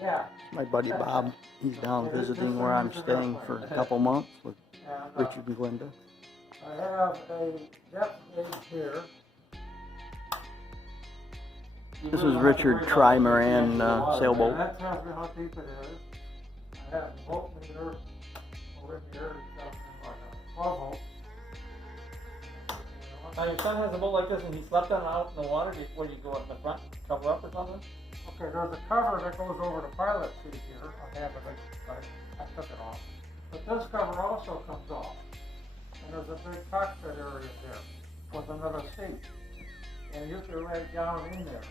Yeah. My buddy Bob, he's down visiting where I'm staying for a couple months with Richard and Glenda. I have a depth gauge here. This is Richard Tri-Marian sailboat. That tells me how deep it is. I have a voltmeter over here. It's like a 12 volt. Now your son has a boat like this and he slept on it out in the water. What do you go up in the front, cover up or something? Okay, there's a cover that goes over the pilot seat here. I have it, I took it off. But this cover also comes off. And there's a big cockpit area there with another seat. And you can lay down in there.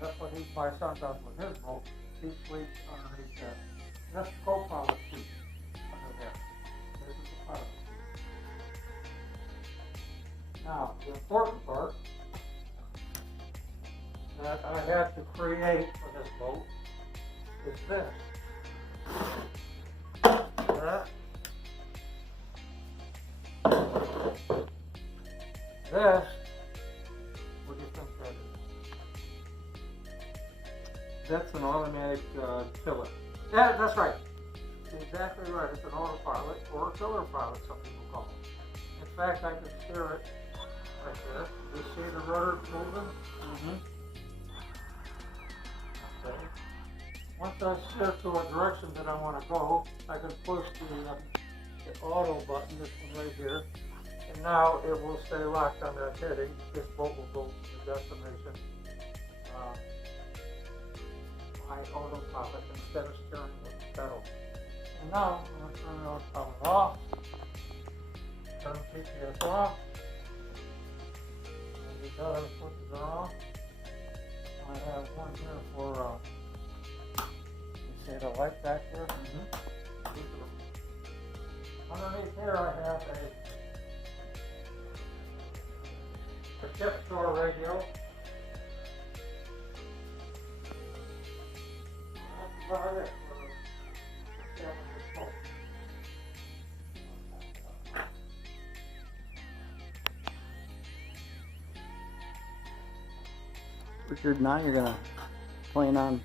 That's what my son does with his boat. He sleeps underneath that. That's the co-pilot seat under there. This is the pilot seat. Now, the important part that I had to create for this boat is this. This, what do you think that is? That's an automatic tiller. Yeah, that's right. Exactly right. It's an autopilot or a tiller pilot, some people call it. In fact, I can steer it right there. You see the rudder moving? Mm-hmm. Okay. Once I steer to a direction that I want to go, I can push the auto button, this one right here, and now it will stay locked on that heading. This boat will go to the destination by autopilot instead of steering with the pedal. And now I'm going to turn the autopilot off, turn the GPS off, and the other switches are off. I have one here for, you see the light back here? Underneath here I have a ship store radio. That's about it for setting this boat. Richard and I are going to plan on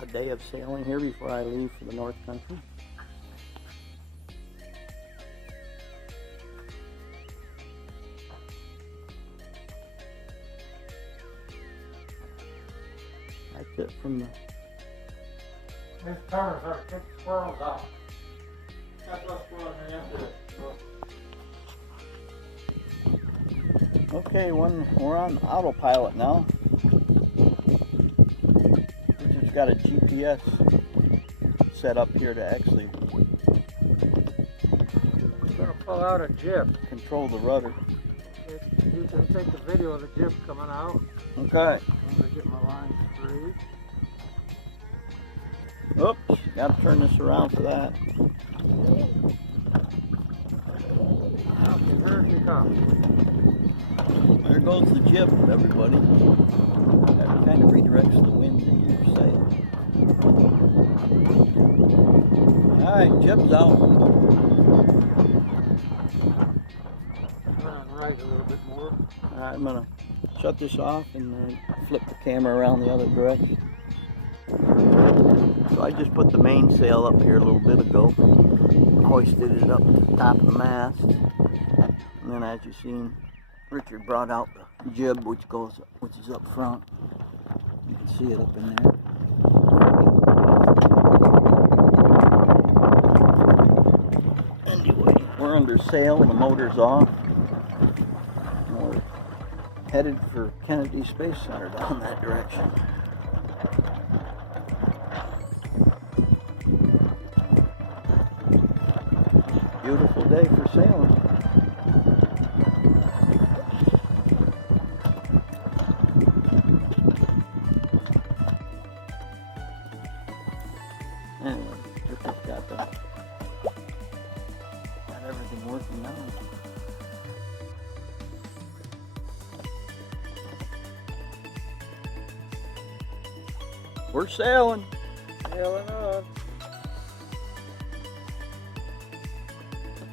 a day of sailing here before I leave for the North Country. That's it from the... These covers are kick squirrels out. That's what's going on yesterday. Okay, we're on autopilot now. Richard's got a GPS set up here to actually I'm going to pull out a jib. control the rudder. You can take the video of the jib coming out. Okay. I'm going to get my lines free. Oops, got to turn this around for that. Okay, here she comes. There goes the jib, everybody. That kind of redirects the wind into your sail. Alright, jib's out. Turn right a little bit more. Alright, I'm going to shut this off and then flip the camera around the other direction. So I just put the mainsail up here a little bit ago. Hoisted it up to the top of the mast. And then as you've seen, Richard brought out the jib which is up front. You can see it up in there. Anyway, we're under sail and the motor's off. And we're headed for Kennedy Space Center down that direction. Beautiful day for sailing. Anyway, Richard's got everything working now. We're sailing. Sailing on.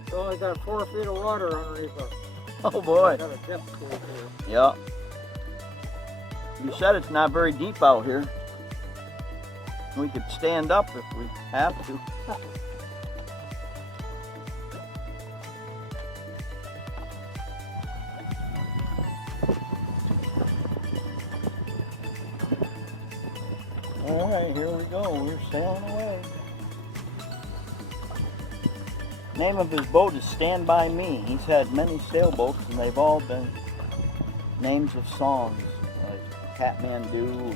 It's only got 4 feet of water underneath us. Oh boy. Got a depth gauge here. Yeah. You said it's not very deep out here. We could stand up if we have to. Alright, here we go. We're sailing away. Name of his boat is Stand By Me. He's had many sailboats and they've all been names of songs like Kathmandu,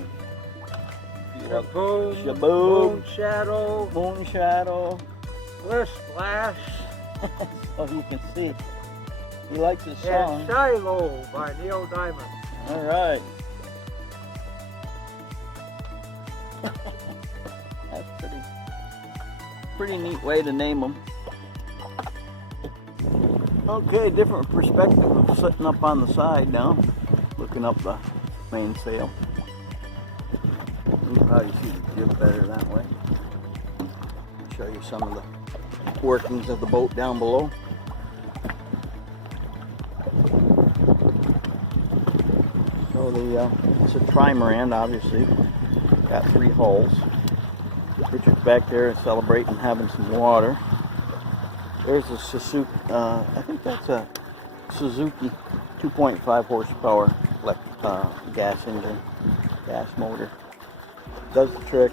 Shaboom, Shaboom, Moon Shadow, Moon Shadow. Splish Splash, So you can see he likes his song. and Shiloh by Neil Diamond. Alright. That's pretty neat way to name them. Okay, different perspective of sitting up on the side now, looking up the mainsail. You can probably see the jib better that way. Show you some of the workings of the boat down below. So it's a Tri-Marian, obviously. Got 3 hulls. Richard's back there celebrating having some water. There's a Suzuki, I think that's a Suzuki 2.5 horsepower gas engine, gas motor. Does the trick.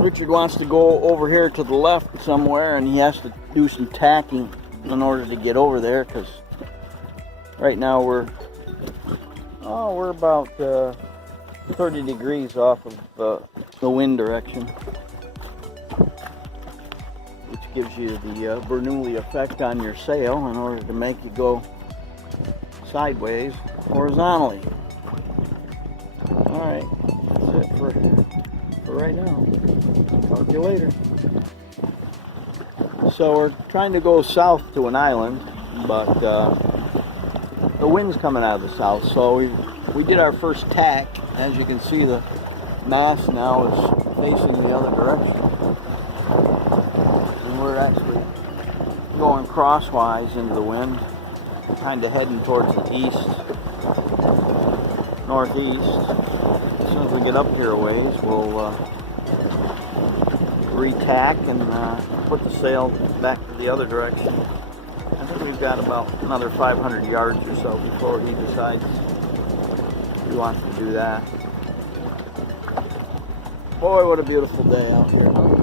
Richard wants to go over here to the left somewhere, and he has to do some tacking in order to get over there, because right now we're about 30 degrees off of the wind direction, which gives you the Bernoulli effect on your sail in order to make you go sideways horizontally. Alright, that's it for right now. Talk to you later. So we're trying to go south to an island, but the wind's coming out of the south, so we did our first tack. As you can see, the mast now is facing the other direction, and we're actually going crosswise into the wind, kind of heading towards the east, northeast. As soon as we get up here a ways, we'll re-tack and put the sail back to the other direction. I think we've got about another 500 yards or so before he decides he wants to do that. Boy, what a beautiful day out here, huh?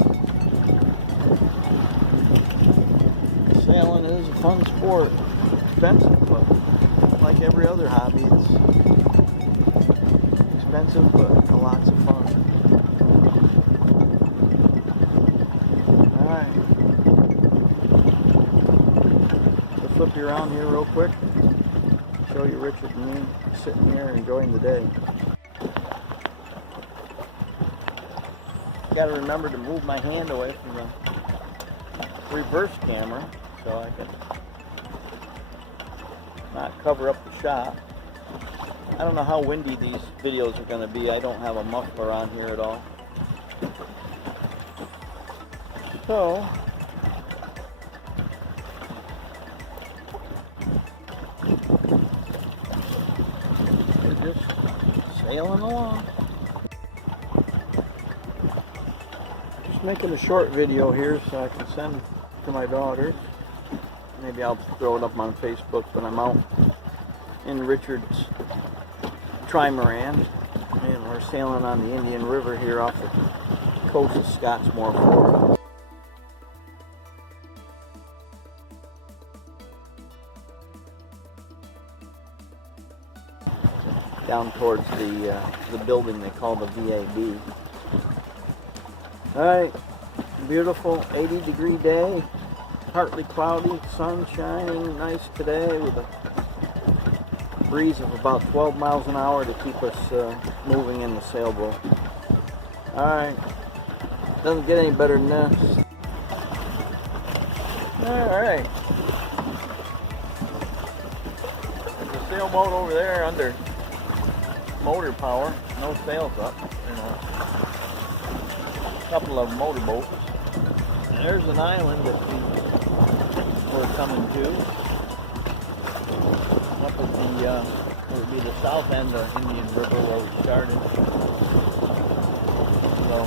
Sailing is a fun sport. Expensive, but like every other hobby, it's expensive, but lots of fun. Alright. Let's flip you around here real quick. Show you Richard and me sitting here enjoying the day. Got to remember to move my hand away from the reverse camera so I can not cover up the shot. I don't know how windy these videos are going to be. I don't have a muffler on here at all. So we're just sailing along. Just making a short video here so I can send to my daughters. Maybe I'll throw it up on Facebook when I'm out in Richard's Tri-Marian. And we're sailing on the Indian River here off the coast of Scottsmoor, Florida. Down towards the building they call the VAB. Alright, beautiful 80-degree day, partly cloudy, sun shining nice today with a breeze of about 12 miles an hour to keep us moving in the sailboat. Alright, doesn't get any better than this. Alright, there's a sailboat over there under motor power, no sails up, a couple of motorboats. And there's an island that we're coming to, up at the It would be the south end of Indian River where we started. So,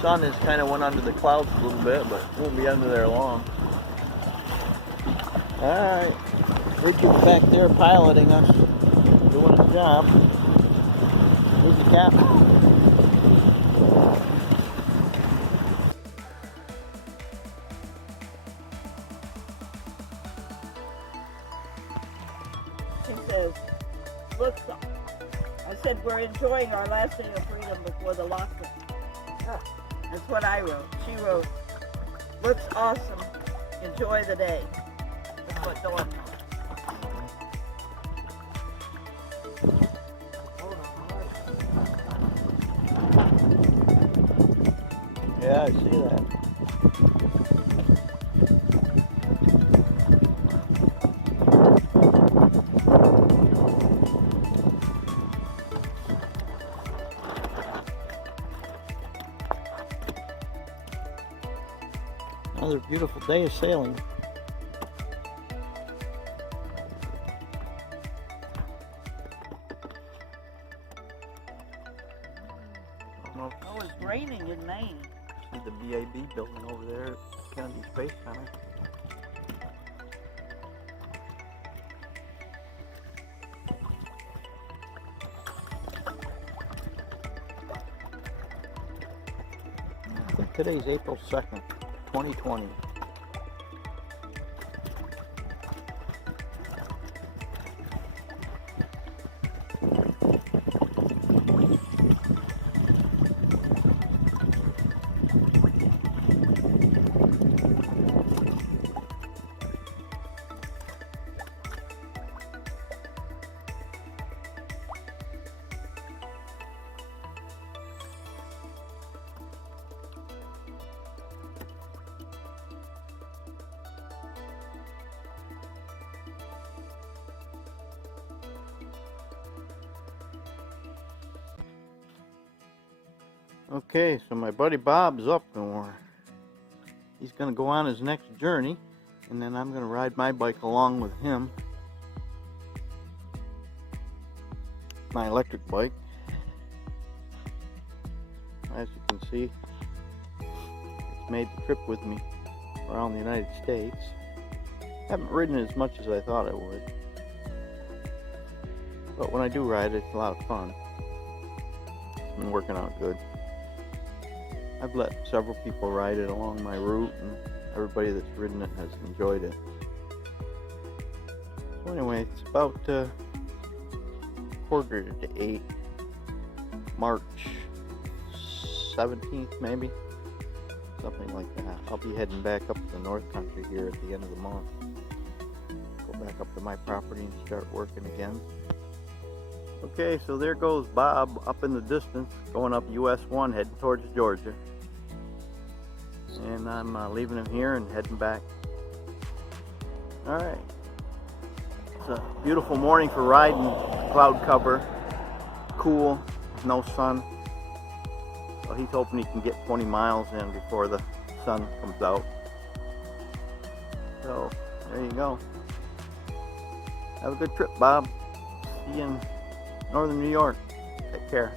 sun is kind of went under the clouds a little bit, but won't be under there long. Alright, Richard's back there piloting us, doing his job. Here's the captain. He says, looks, I said, we're enjoying our last day of freedom before the lockdown. That's what I wrote. She wrote, looks awesome. Enjoy the day. That's what Dawn wrote. Yeah, I see that. Another beautiful day of sailing. Oh, it's raining in Maine. See the BAB building over there at Kennedy Space Center. I think today's April 2nd, 2020. Okay, so my buddy Bob's up north. He's going to go on his next journey, and then I'm going to ride my bike along with him. My electric bike. As you can see, it's made the trip with me around the United States. Haven't ridden as much as I thought I would, but when I do ride it, it's a lot of fun. It's been working out good. I've let several people ride it along my route, and everybody that's ridden it has enjoyed it. So anyway, it's about 7:45, March 17th maybe, something like that. I'll be heading back up to the North Country here at the end of the month. Go back up to my property and start working again. Okay, so there goes Bob up in the distance, going up US 1, heading towards Georgia. And I'm leaving him here and heading back. Alright. It's a beautiful morning for riding. Cloud cover, cool, no sun. So he's hoping he can get 20 miles in before the sun comes out. So, there you go. Have a good trip, Bob. See you in Northern New York. Take care.